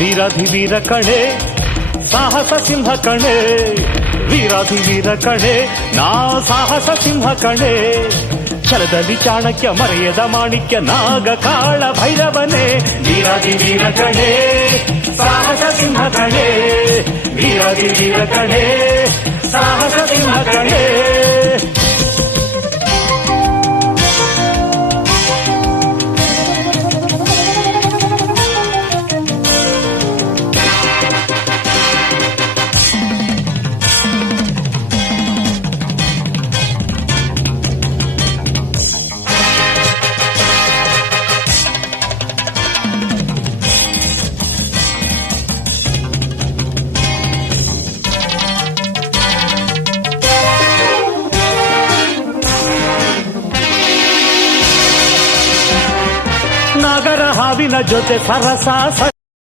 ವೀರಾಧಿ ವೀರ ಕಣೆ ಸಾಹಸ ಸಿಂಹ ಕಣೆ ವೀರಾಧಿ ವೀರ ಕಣೆ ನಾ ಸಾಹಸ ಸಿಂಹ ಕಣೆ ಛಲದಲ್ಲಿ ಚಾಣಕ್ಯ ಮರೆಯದ ಮಾಣಿಕ್ಯ ನಾಗ ಕಾಳ ಭೈರವನೇ ವೀರಾಧಿ ವೀರ ಕಣೆ ಸಾಹಸ ಸಿಂಹ ಕಣೆ ವೀರಾಧಿ ವೀರ ಕಣೆ ಸಾಹಸ ಸಿಂಹ ಕಣೆ ನಾಗರ ಹಾವಿನ ಜೊತೆ ಸರಸ